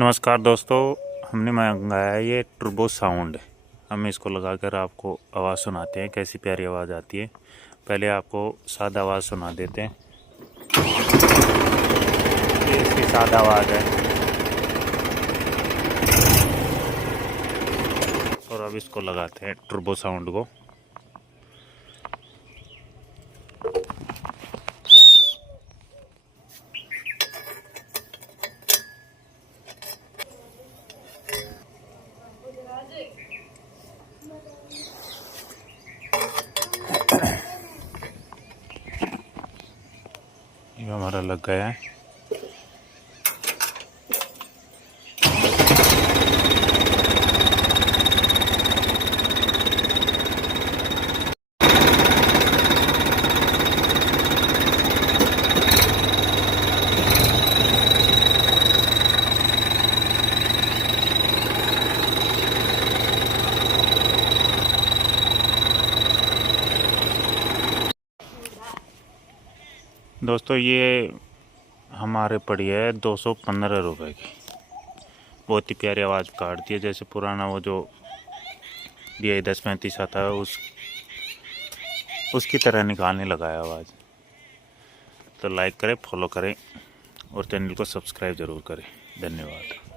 नमस्कार दोस्तों, हमने मंगाया है ये टर्बो साउंड। हम इसको लगाकर आपको आवाज़ सुनाते हैं, कैसी प्यारी आवाज़ आती है। पहले आपको सादा आवाज़ सुना देते हैं। ये इसकी सादा आवाज़ है और अब इसको लगाते हैं टर्बो साउंड को। ये हमारा लग गया है। दोस्तों ये हमारे पड़ी है 215 रुपये की। बहुत ही प्यारी आवाज़ काटती है, जैसे पुराना वो जो DI 1035 आता है उसकी तरह निकालने लगा है आवाज़। तो लाइक करें, फॉलो करें और चैनल को सब्सक्राइब ज़रूर करें। धन्यवाद।